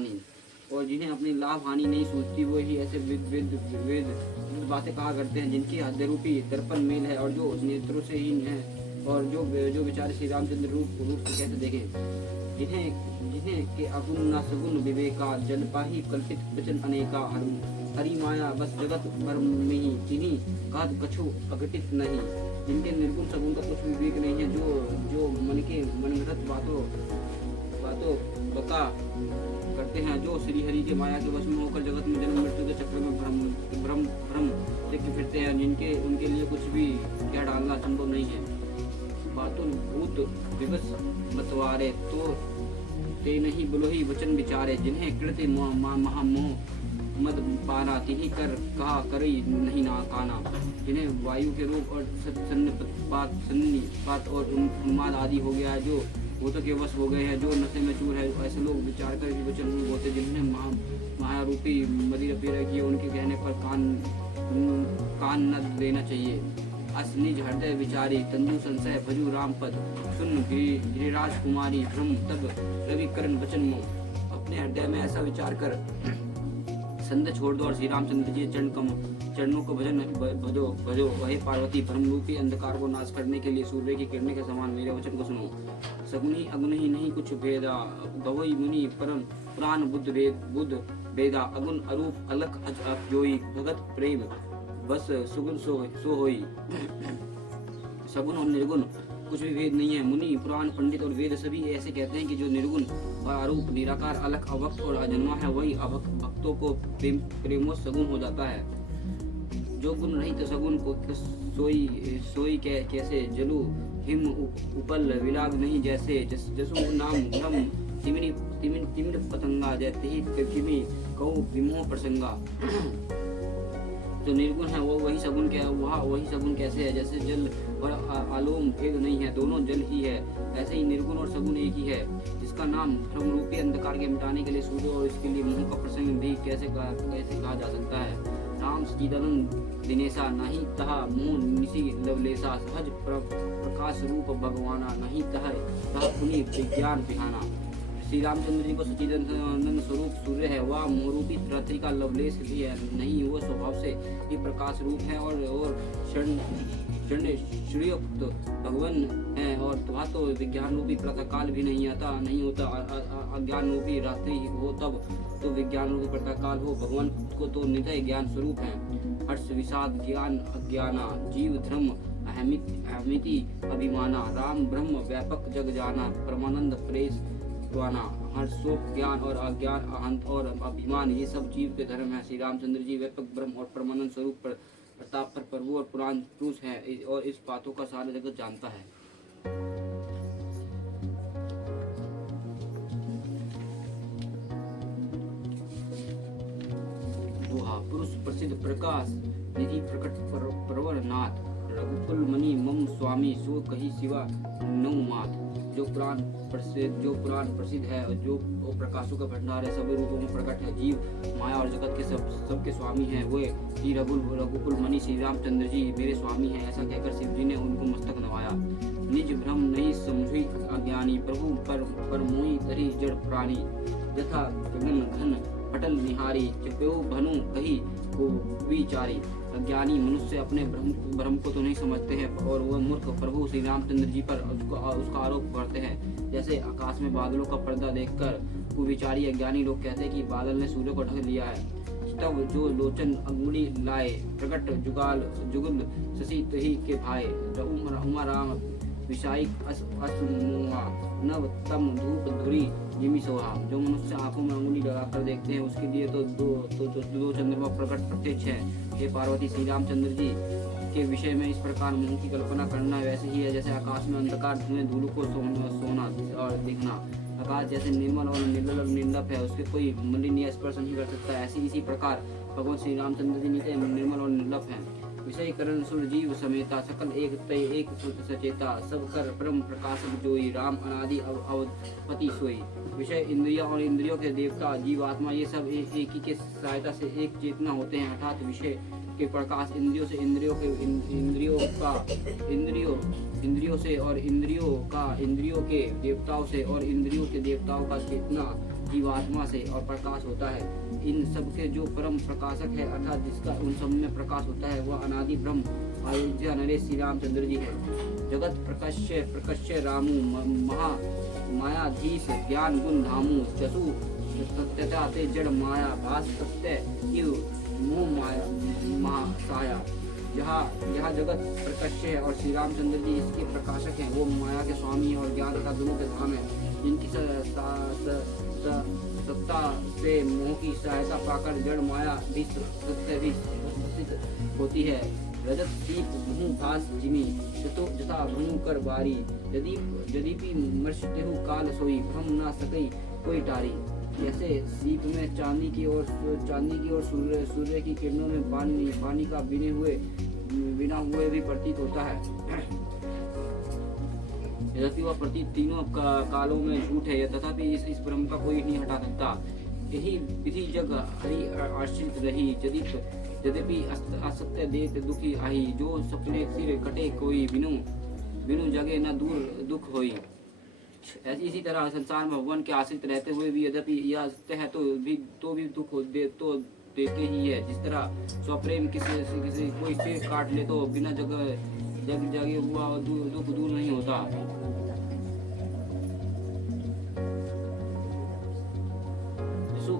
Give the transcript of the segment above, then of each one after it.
हानि, और जिन्हें अपनी लाभ हानि नहीं सूझती वो ही ऐसे वेद बातें कहा करते हैं जिनकी हृदय रूपी दर्पण मेल है और जो नेत्रों से हीन है, और जो बेचारे श्री रामचंद्र रूप से कैसे देखें, जिन्हें जिन्हें के अगुण न सगुण विवेका, जल पाही कल्पित वचन अनेका, हरि माया बस जगत भर में ही, तिन्हीं कहत कछु अघटित नहीं, जिनके निर्गुण सगुण का कुछ विवेक नहीं है, जो मन के मनगढ़ंत बातों बता करते हैं, जो श्री हरि के माया के वश में होकर जगत में जन्म मृत्यु के चक्र में भ्रम लेके फिरते हैं, जिनके उनके लिए कुछ भी क्या डालना संभव नहीं है। बातुल भूत विवश मतवारे तो ते नहीं बुलोही वचन विचारे, जिन्हें कृत्य महामोह मद पाना, तिन्हीं कर कहा करई नहीं ना काना, जिन्हें वायु के रोग और सन्निपात और उन्माद आदि हो गया है, जो भूतों के वश हो गए हैं, जो नशे में चूर है, ऐसे लोग विचार कर भी वचन नहीं बोलते, जिन्हें महारूपी मदिरा पीरा किए, उनके कहने पर कान न देना चाहिए। अस निज हृदय विचारी तंजु संशय भजु राम पद, सुन गिरिराज कुमारी भ्रम तब रवि करण वचन मोह, अपने हृदय में ऐसा विचार कर संदेह छोड़ दो और श्री रामचंद्र जी चरणों को भजो वही पार्वती, भ्रम रूपी अंधकार को नाश करने के लिए सूर्य की किरणें के समान मेरे वचन को सुनो। सगुनी अगुनी नहीं कुछ भेदा, गवई मुनि परम पुराण बुद्ध भेदा, अगुण अरूप अलख अज जोई, भगत प्रेम बस सुगुण सो होई। सगुण और निर्गुण कुछ भी भेद नहीं है। मुनि पुराण पंडित और वेद सभी ऐसे कहते हैं कि जो निर्गुण और अरूप निराकार अलख अभक्त और अजन्मा है वही भक्तों को प्रेमो सगुण हो जाता है। जो गुण रहित सगुण को सोई कैसे, जलु हिम उपल विलाग नहीं जैसे, जसु नाम भ्रम तिमिर पतंगा, जैसे ही पृथ्वी कौ विमोह प्रसंगा। जो निर्गुण है वो वही सगुण कैसे है, जैसे जल और आलोम भेद नहीं है, दोनों जल ही है, ऐसे ही निर्गुण और सगुण एक ही है। इसका नाम भ्रम रूपी अंधकार के मिटाने के लिए सूर्य और इसके लिए मोह का प्रसंग भी कैसे कहा जा सकता है। राम सचिदानंद दिनेशा नहीं तहा मोह निशी लवलेसा, सहज प्रकाश रूप भगवाना नहीं तह पुनि विज्ञान बिहाना। श्री रामचंद्र जी को सचिदानंद स्वरूप सूर्य है, वह मोहरूपी रात्रि का लवलेश भी है नहीं, वो स्वभाव से ही प्रकाश रूप है और श्रेयोक्त भगवान है, और वह तो विज्ञान रूपी प्रातःकाल भी नहीं होता। अज्ञान रूपी रात्रि हो तब तो विज्ञान रूपी प्रातःकाल हो। भगवान को तो नित्य ज्ञान स्वरूप है। हर्ष विषाद ज्ञान अज्ञाना, जीव धर्म अहमिति अभिमाना, राम ब्रह्म व्यापक जग जाना, परमानंद प्रेस वाना। हर्ष शोक ज्ञान और अज्ञान अहंत और अभिमान ये सब जीव के धर्म है। श्री रामचंद्र जी व्यापक ब्रह्म और परमानंद स्वरूप प्रताप पर प्रभु और पुराण पुरुष है और इस बातों का सारा जगत जानता है। दोहा पुरुष प्रसिद्ध प्रकाश निधि प्रकट परवर नाथ, रघुकुल मणि मम स्वामी सो कही सिवा नौ मात। जो पुराण प्रसिद्ध है और जो प्रकाशों का भंडार है, सभी रूपों में प्रकट है, जीव माया और जगत के सबके स्वामी हैं, वे श्री रघुकुल मणि श्री रामचंद्र जी मेरे स्वामी हैं। ऐसा कहकर शिव जी ने उनको मस्तक नवाया। निज भ्रम नहीं समझी अज्ञानी, प्रभु पर मोहि धरी जड़ प्राणी। यथा गगन घन पटल निहारी, चपेऊ भनु कही को विचारी। अज्ञानी मनुष्य अपने भ्रम को तो नहीं समझते हैं और वह मूर्ख प्रभु श्री रामचंद्र जी पर उसका आरोप करते हैं। जैसे आकाश में बादलों का पर्दा देखकर कुविचारी अज्ञानी लोग कहते हैं कि बादल ने सूर्य को ढक लिया है। तब जो लोचन अंगुली लाए, प्रकट जुगल शशि तही के भाई। उमा राम विषायिक असमोहा, नव तम धूप धुरी जिमी सोहा। जो मनुष्य आंखों में अंगुली लगाकर देखते हैं उसके लिए तो दो चंद्रमा प्रकट प्रत्यक्ष है। हे पार्वती, श्री रामचंद्र जी के विषय में इस प्रकार मोह की कल्पना करना वैसे ही है जैसे आकाश में अंधकार धुएं धूल को सोना और दिखना। आकाश जैसे निर्मल और निर्लप है, उसके कोई मलिन या स्पर्श नहीं कर सकता, ऐसी इसी प्रकार भगवान श्री रामचंद्र जी नित्य निर्मल और निर्लप है। विषय करण सुर जीव समेता, सकल एक तय एक सचेता। सब कर परम प्रकाशक जोई, राम अनादि अवधपति सोई। विषय इंद्रिया और इंद्रियों के देवता जीवात्मा ये सब एक ही के सहायता से एक चेतना होते हैं। अर्थात विषय के प्रकाश इंद्रियों से इंद्रियों से और इंद्रियों के देवताओं से और इंद्रियों के देवताओं का चेतना जीवात्मा से और प्रकाश होता है। इन सबके जो परम प्रकाशक है अर्थात जिसका उन सब में प्रकाश होता है वह अनादि ब्रह्म अयोध्या नरेश श्री रामचंद्र जी है। जगत प्रकश्य प्रकश्य रामू महा मायाधीश ज्ञान गुण धामू जसु सत्यता ते जड़ माया भास सत्य इव मोह माया महासाया। जहाँ जगत प्रकश्य है और श्री रामचंद्र जी इसके प्रकाशक हैं, वो माया के स्वामी और ज्ञान तथा दोनों के धाम है, जिनकी सत्ता से मोह की सहायता पाकर जड़ माया भी सत्य भी स्थित होती है। रजत दीप भू भास जिमी जथा भनु कर बारी यदि मर्षते हु काल सोई भ्रम ना सकई कोई टारी। जैसे सीप में चांदी की ओर सूर्य की किरणों में पानी का बिना हुए भी प्रतीत होता है, यद्यपि वह प्रतीत तीनों कालों में झूठ है, तथापि इस ब्रह्म का कोई नहीं हटा सकता। यही विधि जग हरि आश्रित रही यद्यपि असत्य देत दुखी आई। जो सपने सिर कटे कोई बिनु जगे न दूर दुख होई। इसी तरह संसार में भगवान के आश्रित रहते हुए भी यद्यपि यह सत्य है तो भी दुख देते ही है। जिस तरह स्वप्रेम किसी कोई सिर काट ले तो बिना जगे हुआ दुख दूर नहीं होता।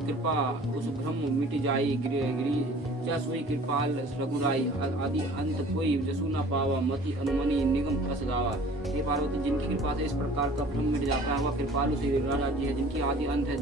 कृपा उस ब्रह्म मिट जाई गिरी क्या सोई कृपाल रघुराई आदि अंत कोई जसु न पावा मति अनुमनि निगम असदावा। हे पार्वती, जिनकी कृपा से इस प्रकार का भ्रम मिट जाता है वह कृपालु श्री राजा जी है, जिनकी आदि अंत है,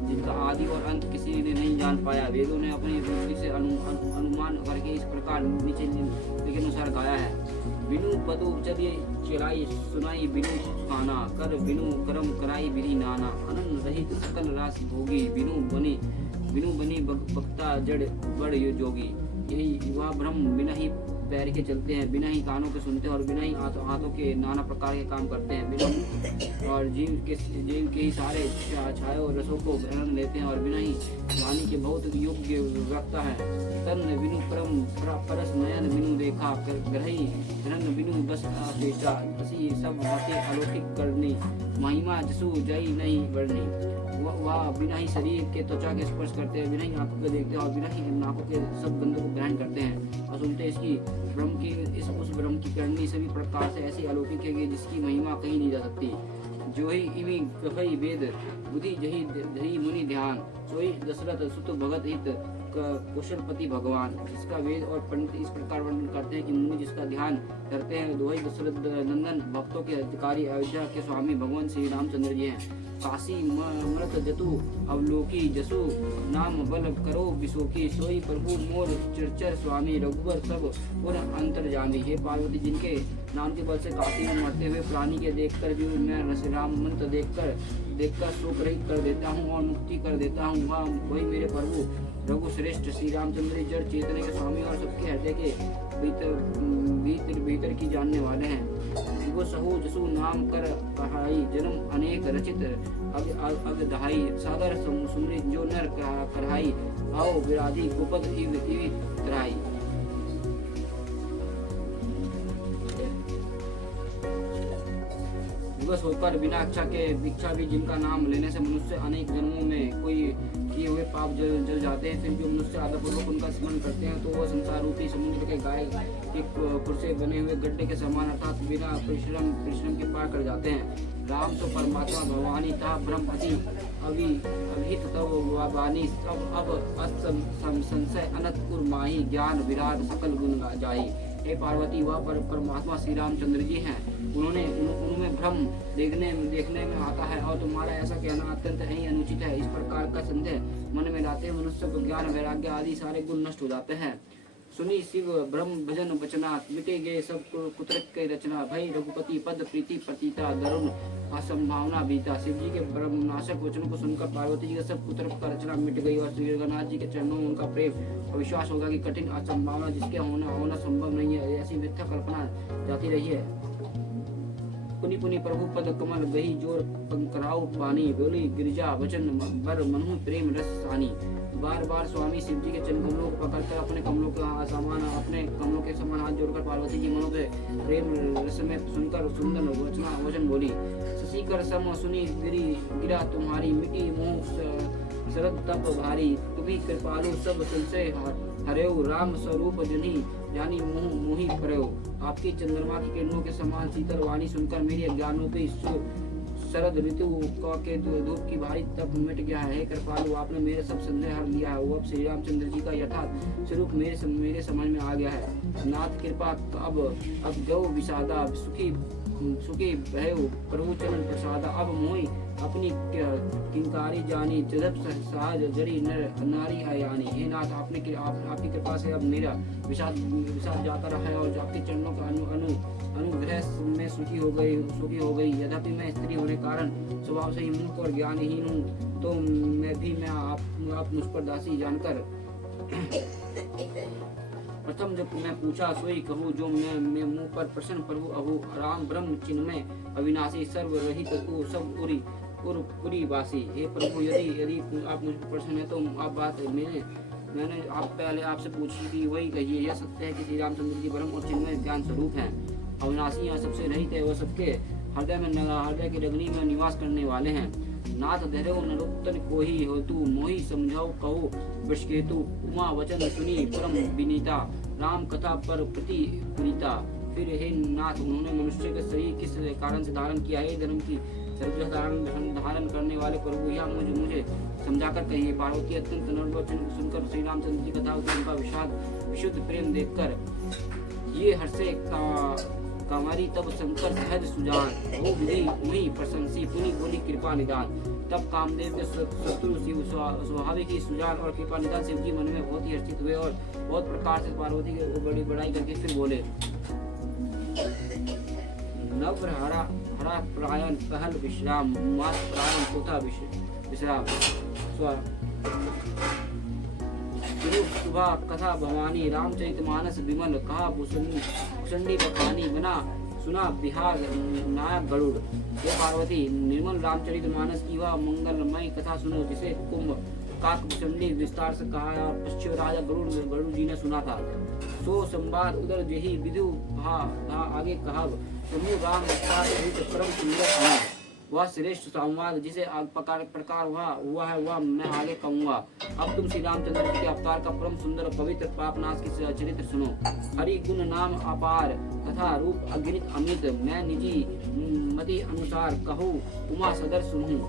जिनका आदि और अंत किसी ने नहीं जान पाया। वेदों ने अपनी दृष्टि से अनुमान करके इस प्रकार नीचे के अनुसार गाया है। बिनु पदो चलिए चिराई सुनाई बिनु खाना कर बिनु करम कराई बिरी नाना। अनंत रहित सकल रास भोगी बिनु बनी बक्ता जड़ बड़ जोगी। यही वह ब्रह्म बिना ही पैर के चलते हैं, बिना ही कानों के सुनते हैं और बिना ही हाथों के नाना प्रकार के काम करते हैं, बिना और जीव के ही सारे छाए और रसों को ग्रहण लेते हैं और बिना ही वाणी के बहुत योग्य रखता है। तन बिनु परम परस नयन बिनु देखा ग्रही धन बिनु बस आपेशा। बसी सब बातें अलौकिक करनी महिमा जसु जई नहीं बढ़नी। वह बिना ही शरीर के त्वचा के स्पर्श करते हैं, बिना ही आंखों को देखते हैं और बिना ही नाकों के सब गंधों को ग्रहण करते हैं और सुनते इसकी उस ब्रह्म की करनी सभी प्रकार से ऐसी अलौकिक है कि जिसकी महिमा कहीं नहीं जा सकती। जो ही इवी कफई वेद बुद्धि जही धरी मुनि ध्यान सोई दशरथ सुत भगत हित कुशलपति भगवान। जिसका वेद और पंडित इस प्रकार वर्णन करते हैं कि मुनि जिसका ध्यान करते हैं दोही दशरथ नंदन भक्तों के अधिकारी अयोध्या के स्वामी भगवान श्री रामचंद्र जी हैं। काशी मृत जतु अवलोकी जसु नाम बल करो विशोकी। सोई प्रभु मोर चरचर स्वामी रघुवर सब पुर अंतर जानी। हे पार्वती, जिनके नाम के बल से काशी में मरते हुए प्राणी के देखकर भी मैं राम मंत्र देखकर शोक रहित कर देता हूँ और मुक्ति कर देता हूँ। वही मेरे प्रभु रघु श्रेष्ठ श्री रामचंद्र जड़ चेतने के स्वामी और सबके हृदय के भीतर की जानने वाले हैं। वो सहु जसु नाम कर कहाई जन्म अनेक रचित अग दहाई। सागर सुमृत जो नर करहाई आओ विराधी गुपद इव तराई। विवश होकर बिना इच्छा भी जिनका नाम लेने से मनुष्य अनेक जन्मों में कोई किए हुए पाप जल जाते हैं, फिर जो मनुष्य आदरपूर्वक उनका स्मरण करते हैं तो वह संसार रूपी समुद्र के गाय के खुर से बने हुए गड्ढे के समान अर्थात बिना परिश्रम के पार कर जाते हैं। राम तो परमात्मा भवानी था ब्रह्म अति अभिहित तब वाणी अब संशय अनंत माही ज्ञान विराट सकल गुण जाही। हे पार्वती, वह परमात्मा श्री रामचंद्र जी हैं। उनमें भ्रम देखने में आता है और तुम्हारा ऐसा कहना अत्यंत ही अनुचित है। इस प्रकार का संदेह मन में लाते मनुष्य को ज्ञान वैराग्य आदि सारे गुण नष्ट हो जाते हैं। सुनी शिव ब्रह्म भजन बचना मिटे गए सब कुतरत के रचना। भई रघुपति पद प्रीति प्रतीता दरुण असंभावना बीता। शिव जी के ब्रह्मनाशक वचनों को सुनकर पार्वती जी का सब कुतरत का रचना मिट गई और श्री जगन्नाथ जी के चरणों में उनका प्रेम और विश्वास होगा कि कठिन असंभावना जिसके होना संभव नहीं है, ऐसी मिथ्या कल्पना जाती रही है। पुनि पुनि प्रभु पद कमल गही जोर पंकराउ पानी बोली गिरिजा वचन बर मनु प्रेम रस सानी। बार बार स्वामी शिव जी के चरण कमलों को पकड़कर अपने कमलों के समान हाथ जोड़कर पार्वती जी मनो के प्रेम रस में सुनकर सुंदर वचन बोली। शशि कर सम सुनी गिरा तुम्हारी मिटी मोह शरद तप भारी। तुम्ही कृपालु सब संशय हरेऊ राम स्वरूप जनी जानी मोहि परयो। आपकी चंद्रमा की किरणों के समान शीतल वाणी सुनकर मेरी अज्ञानोपी शरद ऋतु के धूप की भारी तप मिट गया है। कृपालु आपने मेरे सब संदेह हर लिया है। वो अब श्री रामचंद्र जी का यथार्थ स्वरूप मेरे समझ में आ गया है। नाथ कृपा अब गौ विषादा सुखी भयो प्रभु चरण प्रसादा। अब मोहि अपनी किंकारी जानी जदप सहज जरी नारी है यानी। हे नाथ आपकी कृपा से अब मेरा विषाद जाकर है और आपके चरणों का अनुग्रह में सुखी हो गई। यद्यपि मैं स्त्री होने कारण स्वभाव से ही मूर्ख और ज्ञानहीन हूँ, तो आप मुझ पर दासी जानकर प्रथम जब मैं पूछा सोई कहूँ जो मैं मुँह पर प्रसन्न प्रभु अभु राम ब्रह्म चिन्मय अविनाशी सर्व रहित तू सब पुरी वासी। हे प्रभु यदि आप मुझ पर प्रसन्न है तो आप बात मैंने आप पहले आपसे पूछी थी वही कहिए। यह सत्य है कि श्री रामचंद्र जी ब्रह्म और चिन्मय ज्ञान स्वरूप हैं, अविनाशी यहाँ सबसे रहित है। वह सबके हृदय की रग्नि में निवास करने वाले हैं। नाथ धैर्य नरोत्तन को ही हो तू मोहि समझाओ कहो विषकेतु। उमा वचन सुनी परम विनीता राम कथा पर प्रति पुनीता। फिर हे नाथ उन्होंने मनुष्य का शरीर किस कारण से धारण किया है। धर्म की धारण करने वाले प्रभु यह मुझे समझाकर कहिए। पार्वती अत्यंत नर्वचन सुनकर श्री रामचंद्र जी कथा उनका विशुद्ध प्रेम देखकर ये हर्षे कांवरी तब शंकर सहज सुजान हो विधि वही प्रशंसी पुनि बोली कृपा निदान। तब कामदेव के शत्रु शिव स्वाभाविक ही सुजान और कृपा निदान शिव जी मन में बहुत ही हर्षित हुए और बहुत प्रकार से पार्वती की बड़ी बड़ाई करके फिर बोले। नव हरा प्रायण पहल विश्राम मास प्रायण पोथा विश्राम सुबह कथा भवानी रामचरितमानस विमल कहा भूषणी बखानी बना सुना बिहार नायक गरुड़। ये पार्वती निर्मल रामचरितमानस की वह मंगलमय कथा सुनो जिसे कुंभ काक भूषणी विस्तार से कहा पश्चिम राजा गरुड़ जी ने सुना था। सो संवाद उधर जही विदु आगे कहा समूह राम परम सुंदर वह श्रेष्ठ संवाद जिसे प्रकार हुआ है वह मैं आगे कहूँगा। अब तुम श्री रामचंद्र जी के अवतार का परम सुंदर पवित्र पापनाश की चरित्र सुनो। हरि गुण नाम अपार तथा रूप अगणित अमित मैं निजी मति अनुसार कहूँ उमा सदर सुनूं।